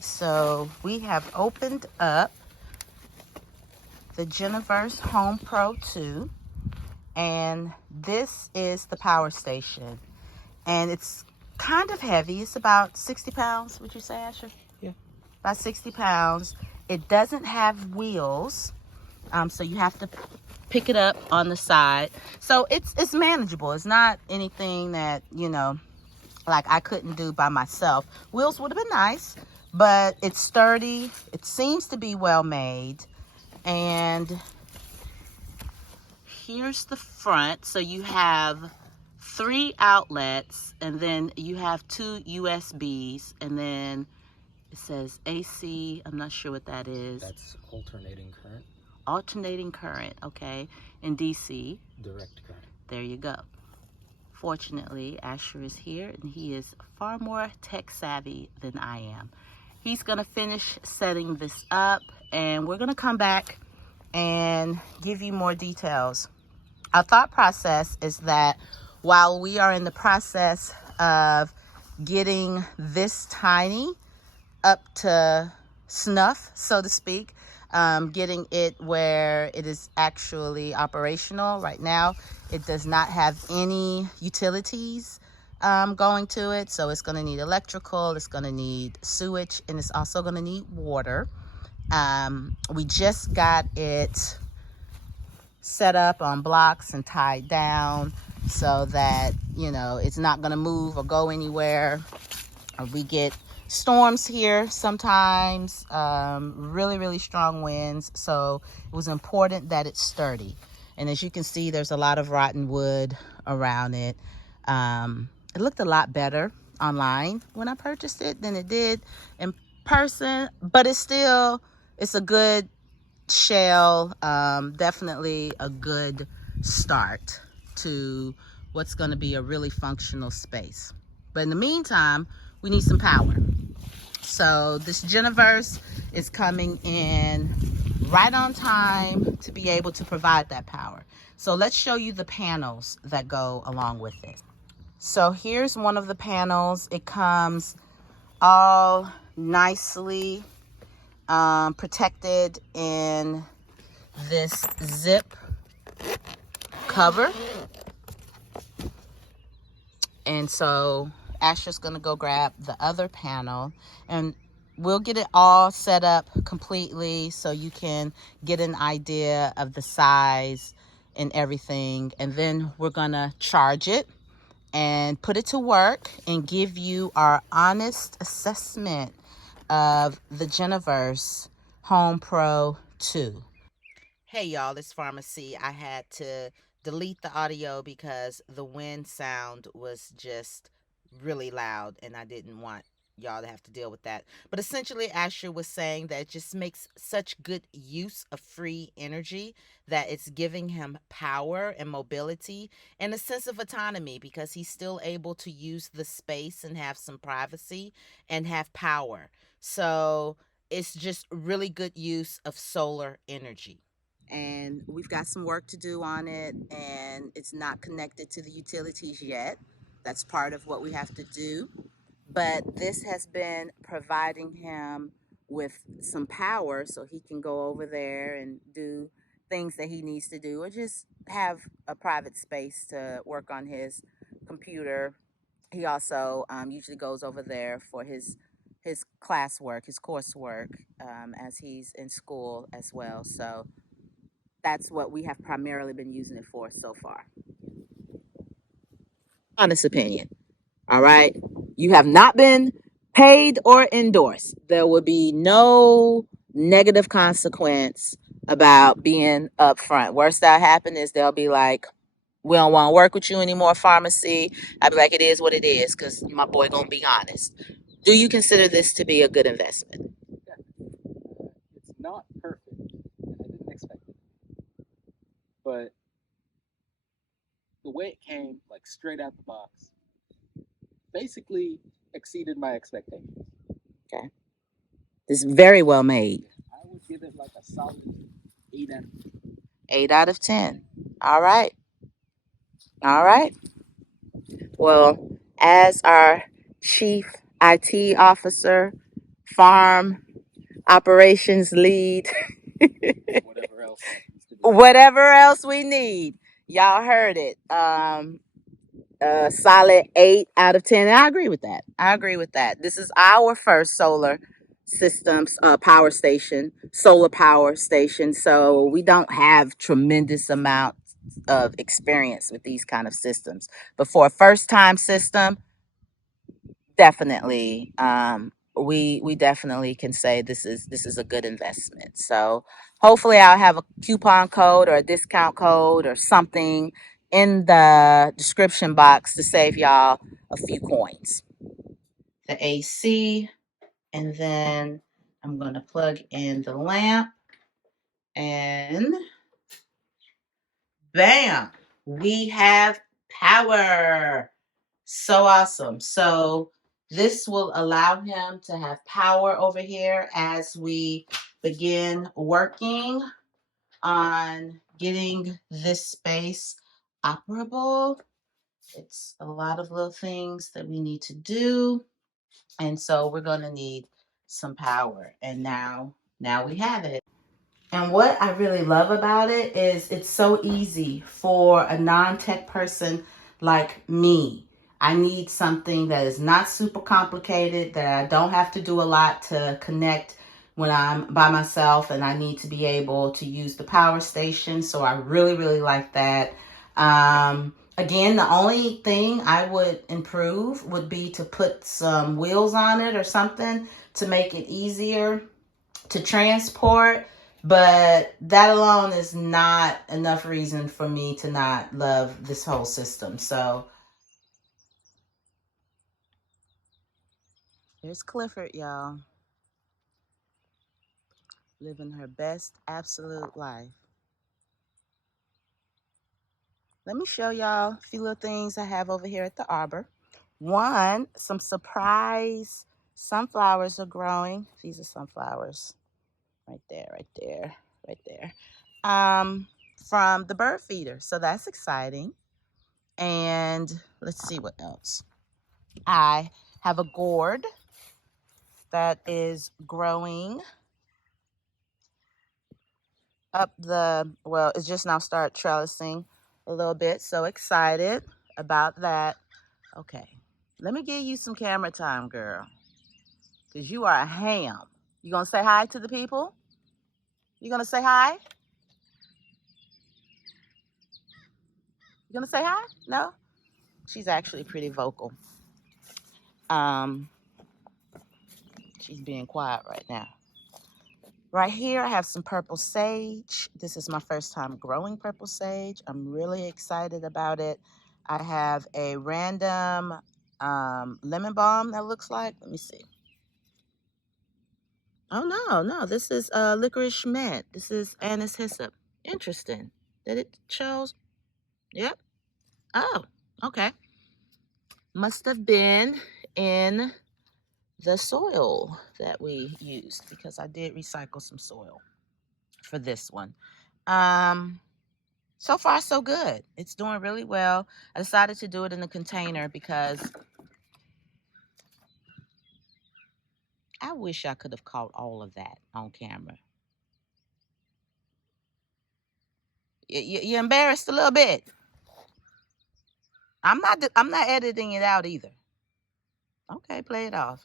so we have opened up the Geneverse Home Pro 2, and this is the power station. And it's kind of heavy. It's about 60 pounds, would you say, Asher? Yeah. About 60 pounds. It doesn't have wheels, so you have to pick it up on the side. So it's manageable. It's not anything that, like I couldn't do by myself. Wheels would have been nice, but it's sturdy. It seems to be well made. And here's the front. So you have 3 outlets, and then you have 2 USBs, and then it says AC. I'm not sure what that is. That's alternating current. Alternating current, okay. And DC. Direct current. There you go. Fortunately, Asher is here, and he is far more tech savvy than I am. He's gonna finish setting this up, and we're gonna come back and give you more details. Our thought process is that while we are in the process of getting this tiny up to snuff, so to speak, getting it where it is actually operational. Right now, it does not have any utilities going to it, so it's going to need electrical, it's going to need sewage, and it's also going to need water. We just got it set up on blocks and tied down so that it's not going to move or go anywhere. We get storms here sometimes, really strong winds, so it was important that it's sturdy. And as you can see, there's a lot of rotten wood around it. It looked a lot better online when I purchased it than it did in person, but it's a good shell, definitely a good start to what's going to be a really functional space. But in the meantime, we need some power. So this Geneverse is coming in right on time to be able to provide that power. So let's show you the panels that go along with it. So here's one of the panels. It comes all nicely protected in this zip cover. And so Asher's gonna go grab the other panel, and we'll get it all set up completely so you can get an idea of the size and everything. And then we're gonna charge it and put it to work and give you our honest assessment of the Geneverse Home Pro 2. Hey y'all, it's Pharmacy. I had to delete the audio because the wind sound was just really loud and I didn't want y'all to have to deal with that. But essentially, Asher was saying that it just makes such good use of free energy that it's giving him power and mobility and a sense of autonomy because he's still able to use the space and have some privacy and have power. So it's just really good use of solar energy. And we've got some work to do on it, and it's not connected to the utilities yet. That's part of what we have to do. But this has been providing him with some power so he can go over there and do things that he needs to do, or just have a private space to work on his computer. He also usually goes over there for his classwork, his coursework, as he's in school as well. So that's what we have primarily been using it for so far. Honest opinion. All right. You have not been paid or endorsed. There will be no negative consequence about being upfront. Worst that'll happen is they'll be like, we don't want to work with you anymore, Pharmacy. I'll be like, it is what it is, because my boy gonna be honest. Do you consider this to be a good investment? Yeah. It's not perfect, and I didn't expect it. But the way it came, like straight out the box, basically exceeded my expectations. Okay. It's very well made. I would give it like a solid 8 out of 10. 8 out of 10. All right. All right. Well, as our chief IT officer, farm operations lead. Whatever else happens to be. Whatever else we need. Y'all heard it. Solid 8 out of 10. And I agree with that. I agree with that. This is our first solar systems power station, solar power station. So we don't have tremendous amounts of experience with these kind of systems. But for a first time system, definitely we definitely can say this is a good investment. So hopefully I'll have a coupon code or a discount code or something in the description box to save y'all a few coins. The AC, and then I'm going to plug in the lamp, and bam, we have power. So awesome. So this will allow him to have power over here as we begin working on getting this space operable. It's a lot of little things that we need to do. And so we're going to need some power. And now we have it. And what I really love about it is it's so easy for a non-tech person like me. I need something that is not super complicated, that I don't have to do a lot to connect when I'm by myself, and I need to be able to use the power station. So I really, really like that. Again, the only thing I would improve would be to put some wheels on it or something to make it easier to transport, but that alone is not enough reason for me to not love this whole system. So there's Clifford, y'all, living her best absolute life. Let me show y'all a few little things I have over here at the arbor. One, some surprise sunflowers are growing. These are sunflowers. Right there, right there, right there. From the bird feeder. So that's exciting. And let's see what else. I have a gourd that is growing up it's just now start trellising a little bit. So excited about that. Okay, let me give you some camera time, girl, because you are a ham. You gonna say hi to the people? You gonna say hi? You gonna say hi? No? She's actually pretty vocal. She's being quiet right now. Right here, I have some purple sage. This is my first time growing purple sage. I'm really excited about it. I have a random lemon balm that looks like. Let me see. Oh, no. This is licorice mint. This is anise hyssop. Interesting that it chose. Yep. Oh, okay. Must have been in the soil that we used, because I did recycle some soil for this one. So far so good. It's doing really well. I decided to do it in a container because I wish I could have caught all of that on camera. You're embarrassed a little bit. I'm not editing it out either. Okay, play it off.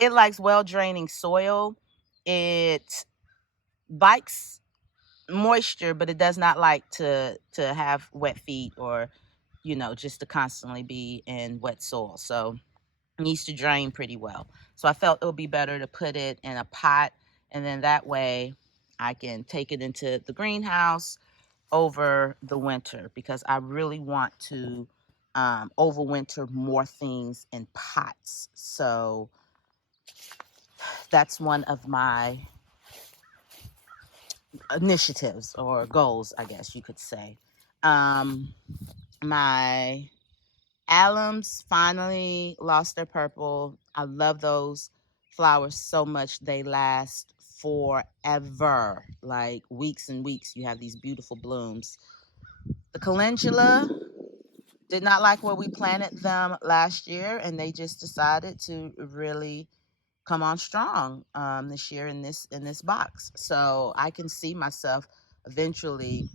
It likes well draining soil. It likes moisture, but it does not like to have wet feet, or just to constantly be in wet soil. So it needs to drain pretty well. So I felt it would be better to put it in a pot, and then that way I can take it into the greenhouse over the winter, because I really want to overwinter more things in pots. So that's one of my initiatives or goals, I guess you could say. My alums finally lost their purple. I love those flowers so much. They last forever, like weeks and weeks. You have these beautiful blooms. The calendula did not like where we planted them last year, and they just decided to really come on strong this year in this box. So I can see myself eventually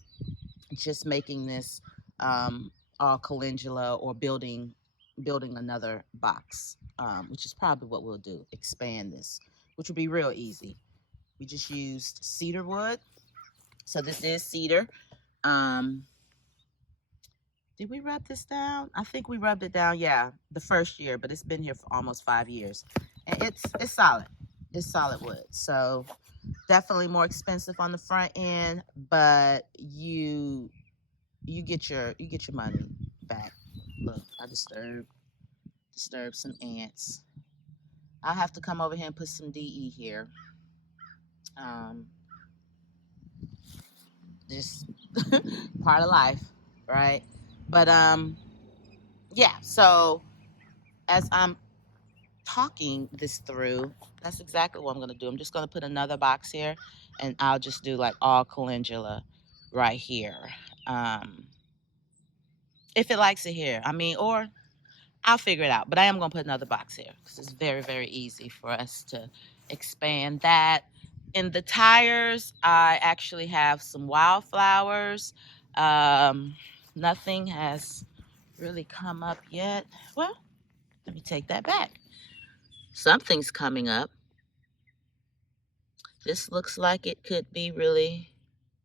just making this all calendula or building another box, which is probably what we'll do. Expand this, which will be real easy. We just used cedar wood. So this is cedar. Did we rub this down? I think we rubbed it down, yeah, the first year, but it's been here for almost 5 years. And it's solid. It's solid wood. So definitely more expensive on the front end, but you get your money back. Look, I disturbed some ants. I'll have to come over here and put some DE here. Just part of life, right? But yeah, so as I'm talking this through, that's exactly what I'm going to do. I'm just going to put another box here, and I'll just do like all calendula right here. If it likes it here, I mean, or I'll figure it out. But I am going to put another box here because it's very, very easy for us to expand that. In the tires, I actually have some wildflowers. Nothing has really come up yet. Well, let me take that back. Something's coming up. This looks like it could be really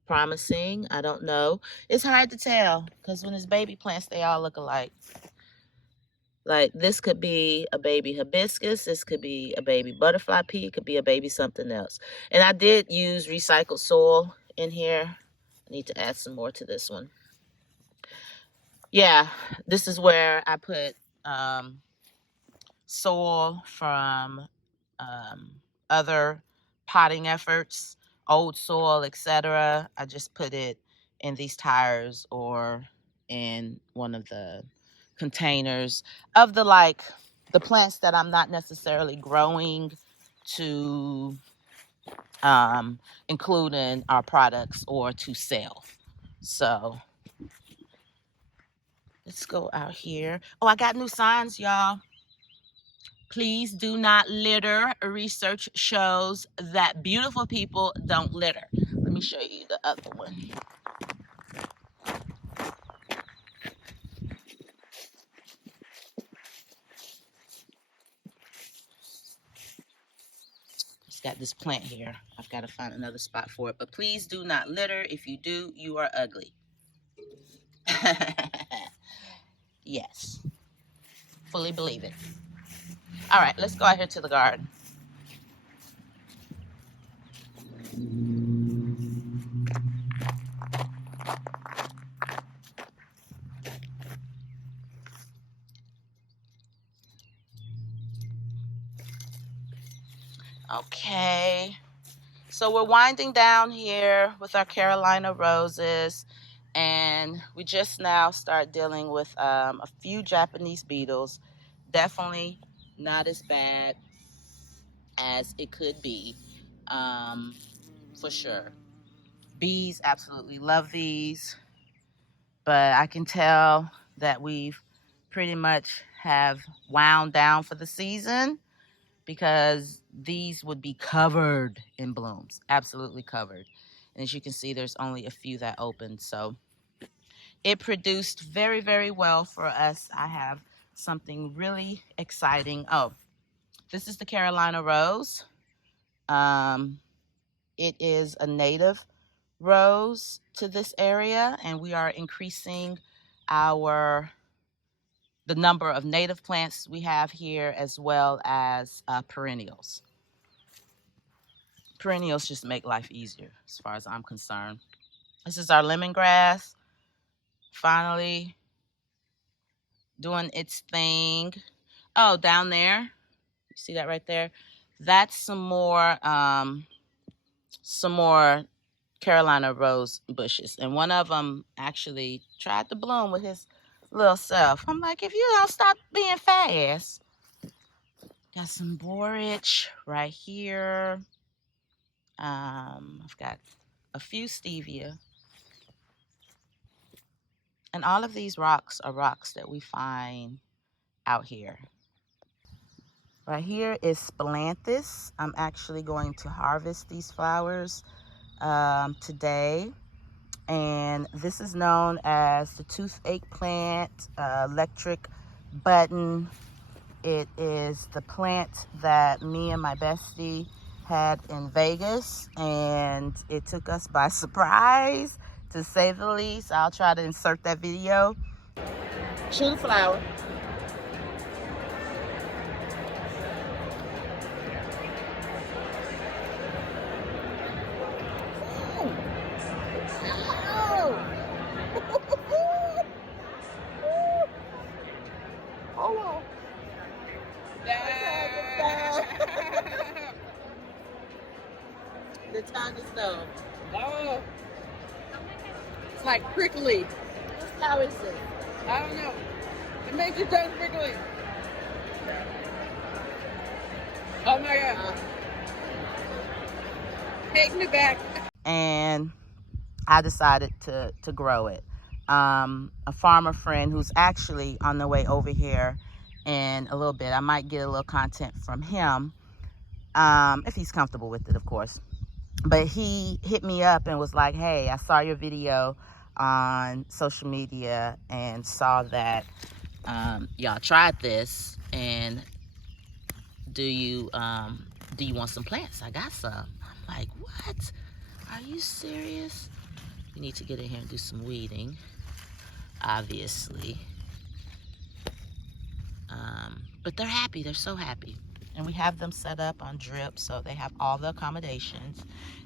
promising. I don't know. It's hard to tell because when it's baby plants, they all look alike. Like this could be a baby hibiscus. This could be a baby butterfly pea. It could be a baby something else. And I did use recycled soil in here. I need to add some more to this one. Yeah, this is where I put soil from other potting efforts, old soil, etc. I just put it in these tires or in one of the containers of the plants that I'm not necessarily growing to include in our products or to sell. So let's go out here. Oh, I got new signs, y'all. Please do not litter. Research shows that beautiful people don't litter. Let me show you the other one. It's got this plant here. I've got to find another spot for it. But please do not litter. If you do, you are ugly. Yes. Fully believe it. All right, let's go out here to the garden. Okay. So we're winding down here with our Carolina roses, and we just now start dealing with a few Japanese beetles. Definitely not as bad as it could be, for sure. Bees absolutely love these, but I can tell that we've pretty much have wound down for the season, because these would be covered in blooms, absolutely covered. And as you can see, there's only a few that opened. So it produced very, very well for us. I have something really exciting. Oh, this is the Carolina rose. It is a native rose to this area, and we are increasing the number of native plants we have here, as well as perennials. Perennials just make life easier as far as I'm concerned. This is our lemongrass, finally doing its thing. Oh, down there, you see that right there? That's some more Carolina rose bushes, and one of them actually tried to bloom with his little self. I'm like, if you don't stop being fast. Got some borage right here. I've got a few stevia. And all of these rocks are rocks that we find out here. Right here is Splanthus. I'm actually going to harvest these flowers today. And this is known as the toothache plant, electric button. It is the plant that me and my bestie had in Vegas, and it took us by surprise, to say the least. I'll try to insert that video. Chew the flower. The tongue is though. Oh, it's like prickly. What flower is it? I don't know. It makes your tongue prickly. Oh my God. Take me back. And I decided to grow it. A farmer friend who's actually on the way over here in a little bit. I might get a little content from him, if he's comfortable with it, of course. But he hit me up and was like, hey, I saw your video on social media and saw that y'all tried this, and do you want some plants? I got some. I'm like, what? Are you serious? You need to get in here and do some weeding, obviously. But they're happy. They're so happy. And we have them set up on drip, so they have all the accommodations.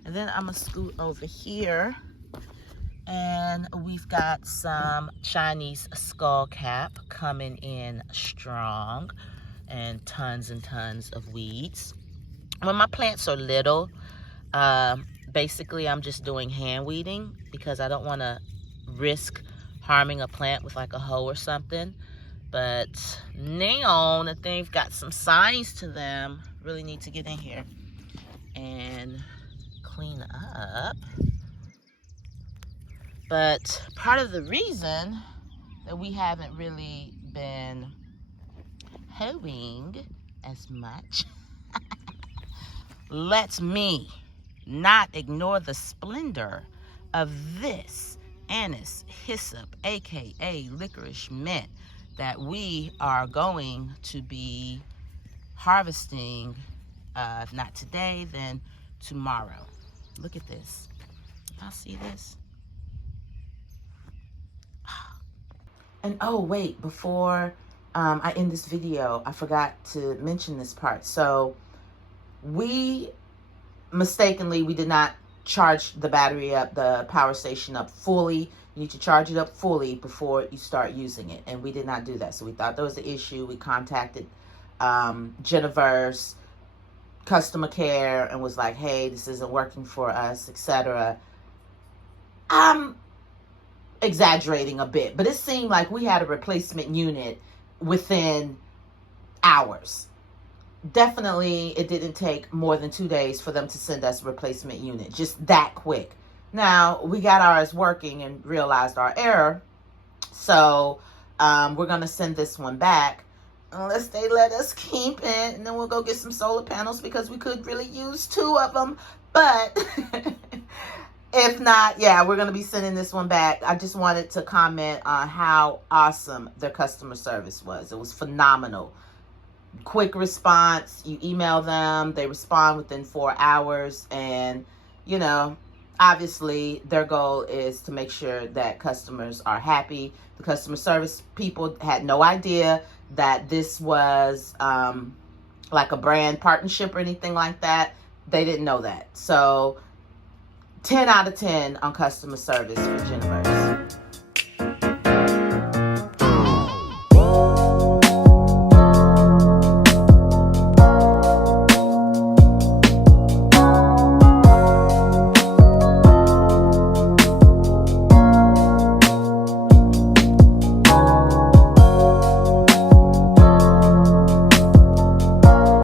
And then I'm gonna scoot over here, and we've got some Chinese skullcap coming in strong, and tons of weeds. When my plants are little, basically I'm just doing hand weeding because I don't want to risk harming a plant with like a hoe or something. But now that they've got some size to them, really need to get in here and clean up. But part of the reason that we haven't really been hoeing as much lets me not ignore the splendor of this anise hyssop, aka licorice mint, that we are going to be harvesting, if not today, then tomorrow. Look at this. Y'all see this? And oh wait, before I end this video, I forgot to mention this part. So we did not charge the battery up, the power station up fully. You need to charge it up fully before you start using it, and we did not do that. So we thought there was an issue. We contacted Geneverse customer care and was like, hey, this isn't working for us, etc. I'm exaggerating a bit, but it seemed like we had a replacement unit within hours. Definitely, it didn't take more than 2 days for them to send us a replacement unit, just that quick. Now, we got ours working and realized our error, so we're going to send this one back unless they let us keep it, and then we'll go get some solar panels because we could really use 2 of them. But if not, yeah, we're going to be sending this one back. I just wanted to comment on how awesome their customer service was. It was phenomenal. Quick response. You email them, they respond within 4 hours, and you know, obviously their goal is to make sure that customers are happy. The customer service people had no idea that this was like a brand partnership or anything like that. They didn't know that. So 10 out of 10 on customer service for Geneverse.